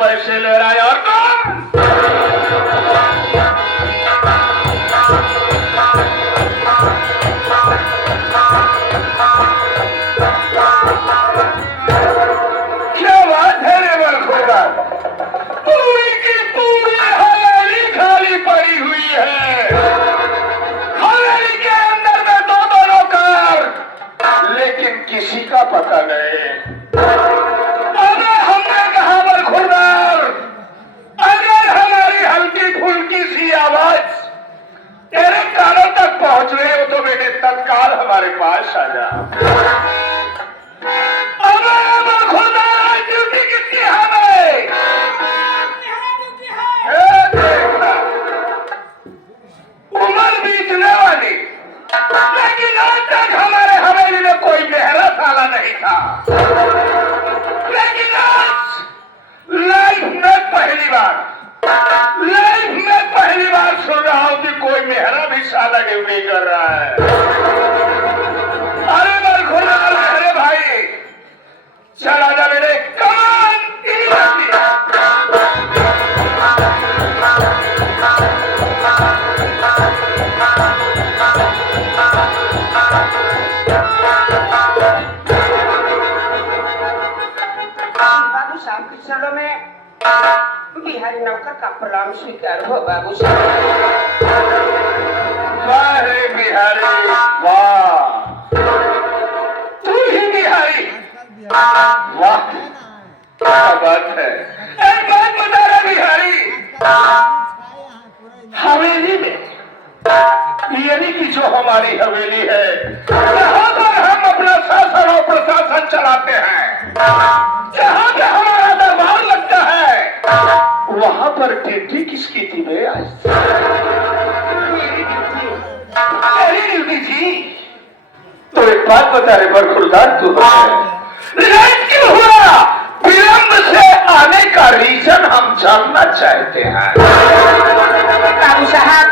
पैसे ले रहा है और क्या बात है रे बलखोरा, पूरी की पूरी हवेली खाली पड़ी हुई है। हवेली के अंदर में दो नौकर, लेकिन किसी का पता नहीं। तेरे कानों तक पहुंच रहे हो तो बेटे तत्काल हमारे पास आ जा। ड्यूटी किसकी हमें देखना, उम्र बीतने वाली, लेकिन आज तक हमारे हवेली में कोई मेहरा साला नहीं था। लेकिन आज लाइफ में पहली बार सुन रहा हूं कि कोई मेहरा भी साला ड्यूटी कर रहा है। अरे बलखुरा, अरे भाई चला जा मेरे कमान बाबू साहब के चरणों में बिहारी नौकर का प्रणाम स्वीकार हो। बाबू साहब, वाह रे बिहारी वाह, तू ही बिहारी, वाह क्या बात है। एक बात बता रहा बिहारी, हवेली में यानी कि जो हमारी हवेली है, यहाँ पर हम अपना शासन और प्रशासन चलाते हैं, जहाँ पे हमारा दरबार लगता है, वहां पर ड्यूटी किसकी थी बे आज? मेरी ड्यूटी थी। तो एक बात बता रहे बरखुरदार, तू लेट क्यों हुआ? विलंब से आने का रीजन हम जानना चाहते हैं। बाबू साहब,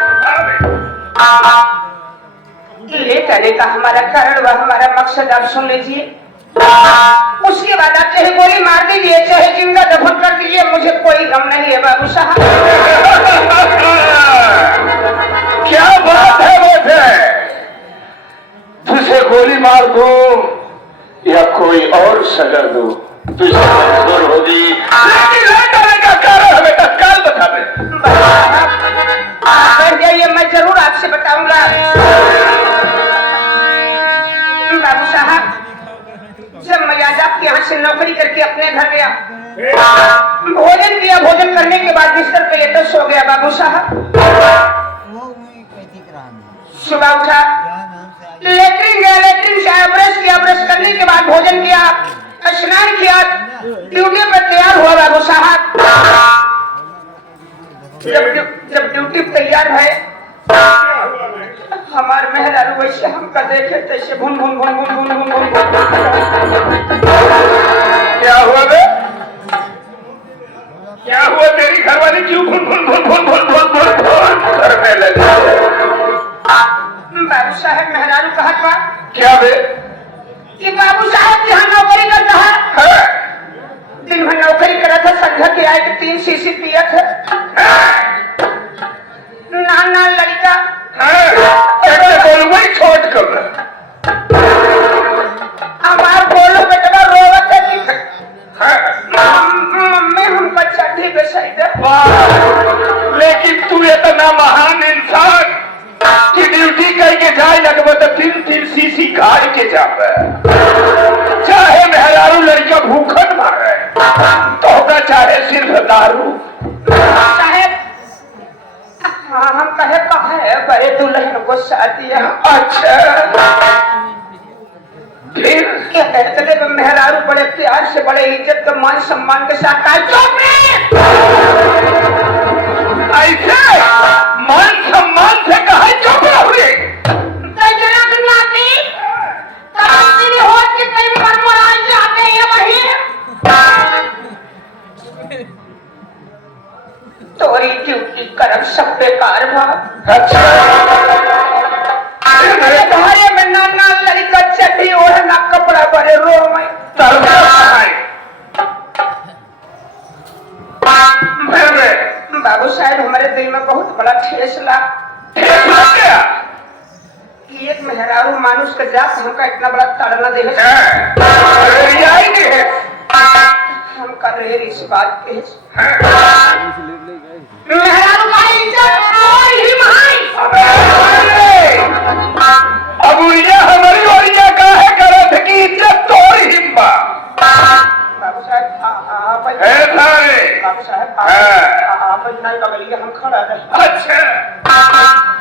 लेट आने का हमारा कारण व हमारा मकसद आप सुन लीजिए। उसके बाद आप चाहे गोली मार दीजिए, चाहे जिंदा दफन कर दीजिए, मुझे कोई गम नहीं है बाबू साहब। क्या बात है बेटे, तुझे गोली मार दूं या कोई और सजा दूं? तुझे मजबूर होगी, लेकिन लौटाने का कारण हमें तत्काल बता दे। ये मैं जरूर आपसे बताऊंगा। बाबू साहब, जब मैं आजाद के यहाँ से नौकरी करके अपने घर गया, भोजन किया, भोजन करने के बाद बिस्तर पे लेकर सो गया। बाबू साहब, सुबह उठा, लेटरिन गया, लेटरिन से ब्रश किया, ब्रश करने के बाद भोजन किया, स्नान किया, ड्यूटी पर तैयार हुआ। बाबू साहब, जब ड्यूटी तैयार है, हमारे मेहरारू वैसे हमका देखे तैसे भून भून भून भून भून भून भून। क्या हुआ बे? क्या हुआ? तेरी घरवाली क्यों भून भून भून भून भून भून भून भून करने लगी? बाबू साहब, मेहरारू कहा था क्या बे? कि बाबू साहब यहाँ नौकरी करता है। दिन भर नौकरी करा था, संध्या के आए 3 शीशी पिया था। नाना लड़का बोलो वही छोट कर हमार बोलो बेटा रोवत है कि मम्मी हम बच्चा ठीक है सही। लेकिन तू इतना महान इंसान की ड्यूटी करके जाए लगभग तो 3 शीशी गाड़ के जावे, चाहे मेहरारू लड़का भूखन मारे तो होगा, चाहे सिर्फ दारू। साहब, हाँ हम कहे है बड़े दुल्हन को शादी है। अच्छा, फिर क्या कहते थे मेहरारू बड़े प्यार से, बड़े इज्जत के मान सम्मान के साथ ऐसे मान सम्मान से कहा चुप रहोगे? तोरी ड्यूटी करब सब बेकार भाव। अच्छा, मेरे घरे में नाना लड़का चड्डी ओढ़ना कपड़ा बड़े रो में बाबू साहब, हमारे दिल में बहुत बड़ा ठेस लग गया। एक मेहरारू मानुष का जात हमका इतना बड़ा ताड़ना दे हम कर रहे इस बात के मेहरारू का इज्जत और ही महान। अब हमारी ओरिया का है करत की इज्जत तो हिम्बा। बाबू साहब, बाबू साहब आप नहीं बगलिए, हम खड़ा रहे। अच्छा,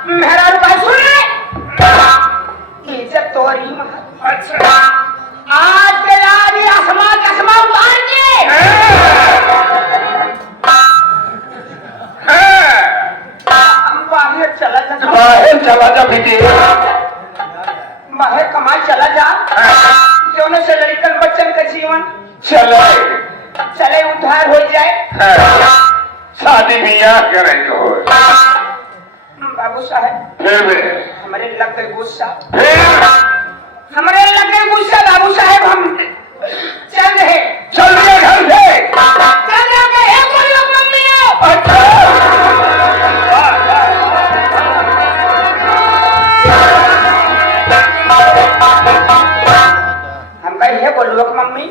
मेहरारू का सुन इज्जत तो ही महान। अच्छा, आज के आज आसमान उतार के हम बाहर चला जा, बाहर चला जा बेटी, बाहर कमाई चला जा, जोने से लड़कन बच्चन का जीवन चले उद्धार हो जाए। शादी ब्याह करेंगे। बाबू साहब, फिर हमारे लग गए गुस्सा, हमारे लग गए गुस्सा। बाबू साहब, हम चल रहे घर से चल रहे अच्छा, हम कहे बोलो मम्मी,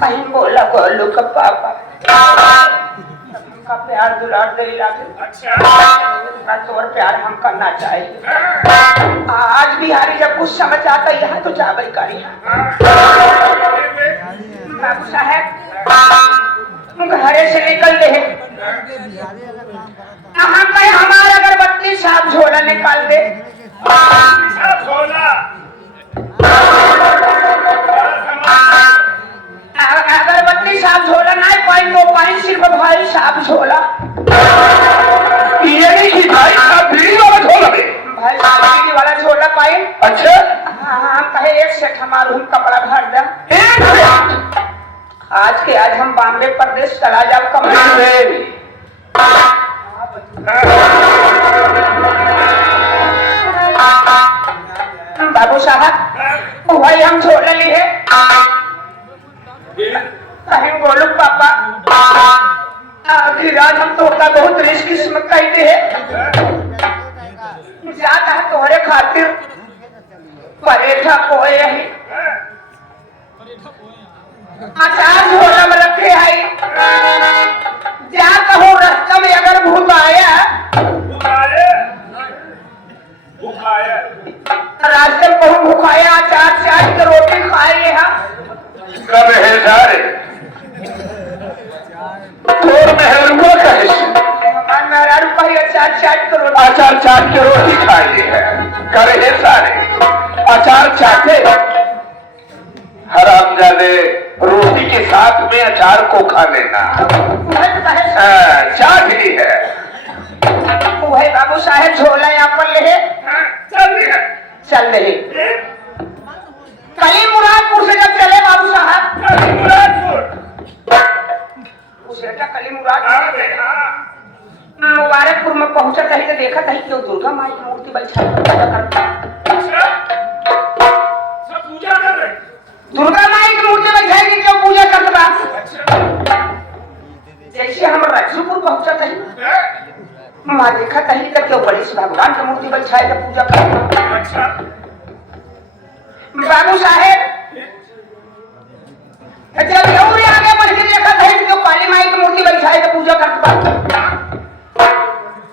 कहीं बोला बोलो का पापा हमका प्यार दुलार दे लागे। अच्छा, तोर प्यार हम करना चाहिए। आज बिहारी जब कुछ समझ आता यहाँ तो जा भाई करी। बाबू साहब, घरे से निकल रहे, हम कहे हमारा अगरबत्ती साफ झोला निकाल दे। अगरबत्ती साफ झोला नहीं पाई तो पाई सिर्फ भाई साफ झोला। ये नहीं कि भाई साहब बीड़ी वाला झोला दे, भाई बीड़ी वाला झोला पाई। अच्छा, हाँ कहे एक सेट हमारा कपड़ा भर दे। आज के आज हम बॉम्बे प्रदेश चला जाओ कमरे बाबू साहब, भाई हम झोला लिए कहीं बोलू पापा, आखिर आज हम तो का बहुत रिस्क इसमें कहते हैं, जाता है तुम्हारे खातिर परेठा पोए यही अचार झोला में रखे है। जा कहो रास्ता में अगर भूत आया, रास्ते में कहूँ भूखाया, अचार चाट के रोटी खाए हम। कब है सारे तोर मेहरुआ कहे मेहरारू कही अचार चाट के रोटी, अचार चाट के रोटी खाई है। करे है सारे अचार चाटे, हरामजादे रोटी के साथ में अचार को खा लेना चाट ही है। वही बाबू साहेब झोला यहाँ पर ले चल रहे कली मुरादपुर से जब चले बाबू साहब, कली मुरादपुर मुबारकपुर में पहुंचा कहीं तो देखा कहीं क्यों दुर्गा माई की मूर्ति बैठाई दुर्गा माई की मूर्ति बैठाई की क्यों पूजा करता। जैसे हम रसूलपुर पहुंचा कहीं माँ देखा कहीं तो क्यों बड़ी से भगवान की मूर्ति बैठाई तो पूजा करता। बाबू साहेब जब और आगे बढ़ के देखा कहीं तो काली माई की मूर्ति बैठाई तो पूजा करता।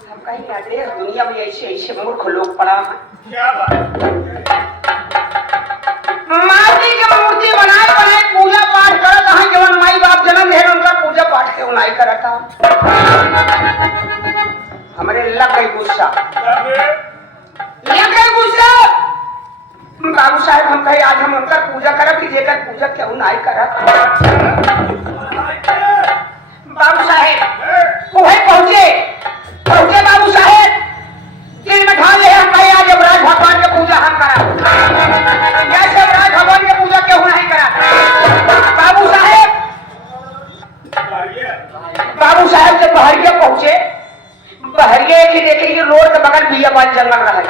हम कहीं अरे दुनिया में ऐसे ऐसे मूर्ख लोग पड़ा है। माटी की मूर्ति बनाए बनाए पूजा पाठ करत है। जवन माई बाप जन्म है उनका पूजा पाठ क्यों नहीं करता। हमारे लग गई गुस्सा, लग गई गुस्सा। बाबू साहब हम कहे आज हम उनका पूजा करब कि जेकर पूजा क्यों नहीं करब। बाबू साहेब वही पहुंचे बाबू साहेब दिल में ठान ले हम कहे आज यमराज भगवान की पूजा हम करब। कैसे यमराज भगवान की पूजा क्यों नहीं करब। बाबू साहेब जब बहरिया पहुंचे, बहरिया की देखे कि रोड के बगल बियाबान जंगल रहा।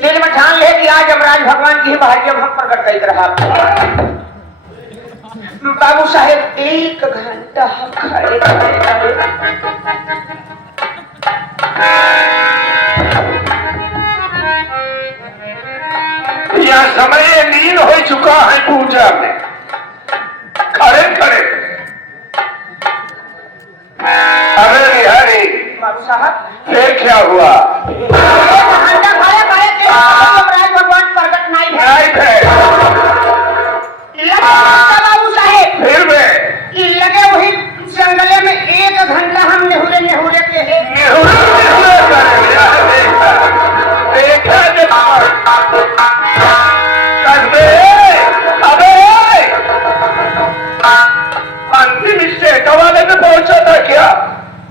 दिल में ठान ले कि आज यमराज भगवान की बहरिया हम प्रकट कर रहा। बाबू साहेब 1 घंटा हम खड़े यह समय लीन हो चुका है पूजा में, खड़े खड़े। अरे बिहारी बाबू साहब फिर क्या हुआ। घंटा खड़े खड़े यमराज भगवान प्रकट नहीं है। बाबू साहेब फिर वे लगे वही जंगले में 1 घंटा हम नेहुरे नेहुरे के हैं। देखा अंतिम स्टेट वाले में पहुंचा था क्या।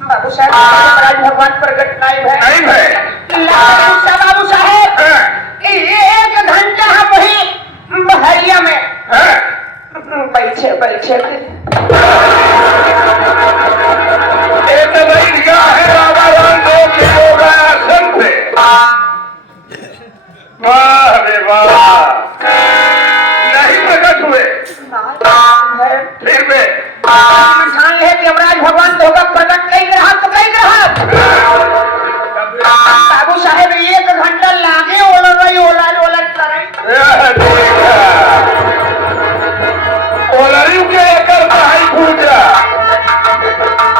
बाबू साहब यमराज भगवान प्रकट नहीं है। बाबू साहेब 1 घंटा हम वही बहरिया में बैठे बैठे एक बैठ गया है बाबा रामदेव के योगासन पे। वाह रे वाह, नहीं प्रकट हुए। फिर वे ठान ले कि यमराज भगवान तो होगा प्रकट नहीं रहा तो कहीं रहा। बाबू साहेब 1 घंटा लागे ओलर ओलरियों के एकर भाई पूजा।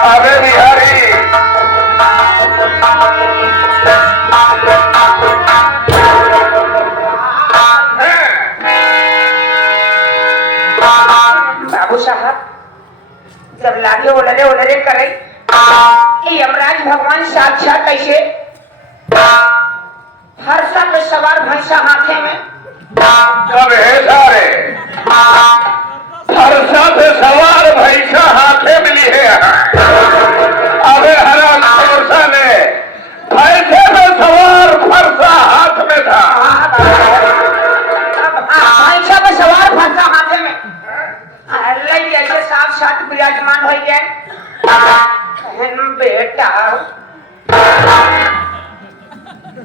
अबे बिहारी बाबू साहब जब लागे ओलरे करे यमराज भगवान साक्षात कैसे हर्षा पे सवार भैंसा हाथे में। कब है सारे हर्षा पे सवार भैंसा हाथे मिली है। अबे हराम खोरसा ने भैंसे पे सवार फरसा हाथ में था। भैंसा पे सवार भैंसा हाथे में ऐसे साथ साथ विराजमान हो गए। बेटा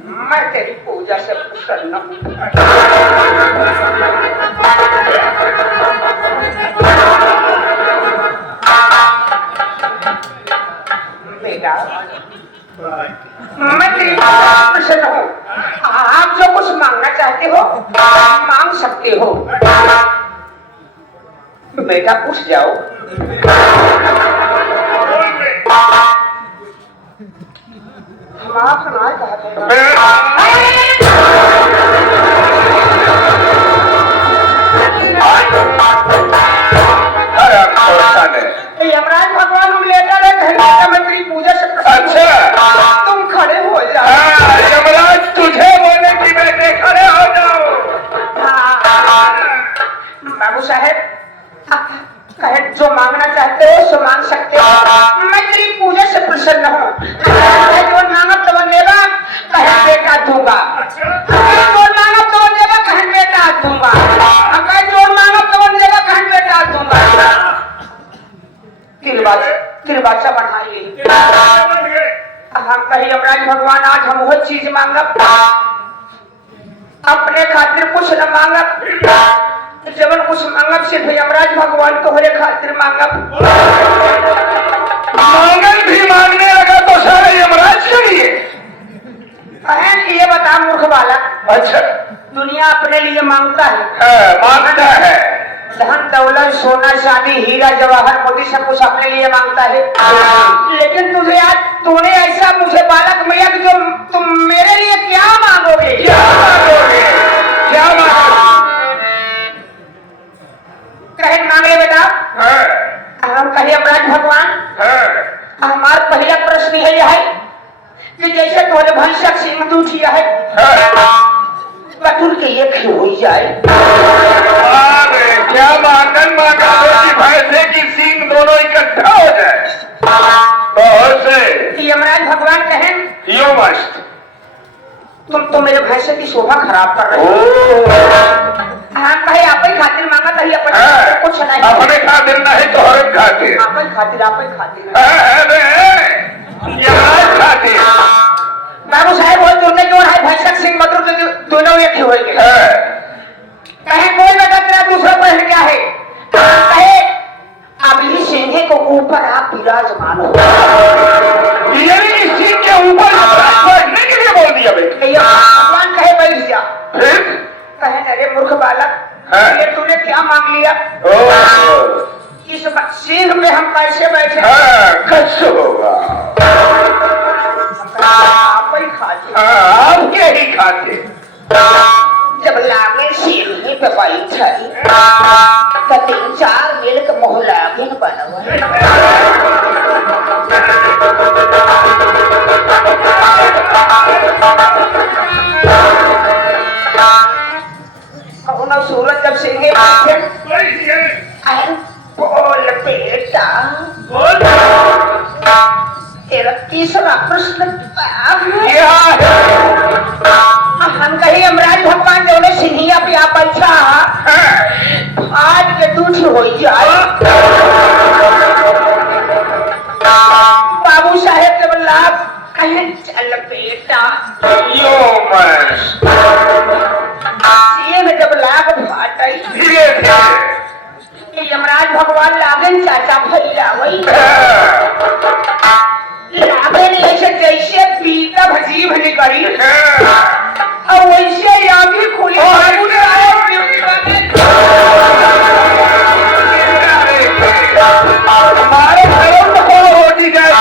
मैं तेरी पूजा से प्रसन्न हूँ। बेटा मैं तेरी पूजा से प्रसन्न हूँ। आप जो कुछ मांगना चाहते हो मांग सकते हो। बेटा उठ जाओ। माफ ना यमराज भगवान हम लेटर है मंत्री पूजा से। अच्छा तुम खड़े हो जाओ। यमराज तुझे बोले कि बेटे खड़े हो जाओ। बाबू साहेब कहे जो मांगना चाहते हो सो मांग सकते हो। मैं तेरी पूजा से प्रसन्न हूँ। जो मांगब तो देगा कहे बेटा दूंगा। जो मांगब तो देगा कहे बेटा दूंगा। जो मांगब तो देगा कहे बेटा दूंगा। तिरबाचा बढ़ाइए। हम कही यमराज भगवान आज हम वो चीज मांगब अपने खातिर कुछ न मांगब। जब कुछ मांगब सिर्फ यमराज भगवान को हरे खातिर मांगब। मांगल भी मांगने लगा तो सारे यमराज के लिए। ये बता मूर्ख बालक। अच्छा दुनिया अपने लिए मांगता है। मांगता है। धन दौलत सोना चांदी हीरा जवाहर मोती सब कुछ अपने लिए मांगता है। लेकिन तुझे आज तूने ऐसा मुझे बालक मिला कि जो तुम मेरे लिए क्या मांगोगे? क्या मांगोगे? क्या मांगोगे? कहे मांग ले बेटा। हम कहे यमराज भगवान हमारा पहला प्रश्न यह है कि जैसे तोरे भैंसक सिंह दूठिया है बटुल के एक ही हो जाए। क्या मांगन मांगा कि भैंसे की सींग दोनों इकट्ठा हो जाए। बहुत से यमराज भगवान कहें यो मस्त तुम तो मेरे भैंसे की शोभा खराब कर रहे हो। हाँ कहे आप ही खातिर मांगा था अपने कुछ नहीं। अपने खातिर नहीं तो हर खातिर। आप ही खातिर खातिर। बाबू साहेब वो तुमने जो है भैंसक सिंह मधुर दोनों एक ही हो गए। कहे कोई बेटा तेरा दूसरा प्रश्न क्या है? कहे अभी सिंह को ऊपर आप विराजमान हो। सिंह के ऊपर बैठने के लिए बोल दिया बेटा। भगवान कहे बैठ जा। फिर कहे अरे मूर्ख बालक ये तूने क्या मांग लिया? इस सिंह में हम कैसे बैठे? कैसे होगा? आप ही खाते। आप क्या ही खाते? जब लागे सिंह पे बैठे तो 3-4 मिल के मोहल्ला भी बनवा। सूरज जब सिंह बोल बेटा तेरा तीसरा प्रश्न हम कही यमराज भगवान जो ने सिंहिया पे आप बैठा आज के दूठ हो जाए। बाबू साहेब के लाभ कहे चल बेटा यो मस्त में जब लाभ फाटे धीरे धीरे यमराज भगवान लागन चाचा भैया वही लागन ऐसे जैसे पीता भजी भली करी और वैसे आंखें खुली। हमारे घरों में कौन होती जाए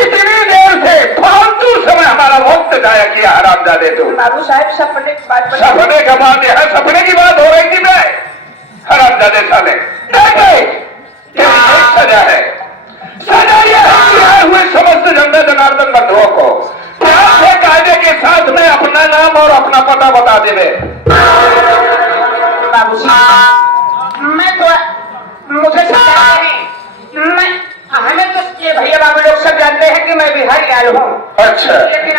इतनी देर से फालतू समय हमारा वक्त जाया किया हरामजादे। तो बाबू साहब सपने की बात है सपने की बात हो रही थी। मैं हरामजादे साले सजा है। सजा यह है हुए समस्त जनता जनार्दन बंधुओं को कायदे के साथ में अपना नाम और अपना पता बता देवे। बाबू साहब मैं तो मुझे हमें तो ये भैया बाबू लोग सब जानते हैं कि मैं बिहारी आया हूँ। अच्छा। लेकिन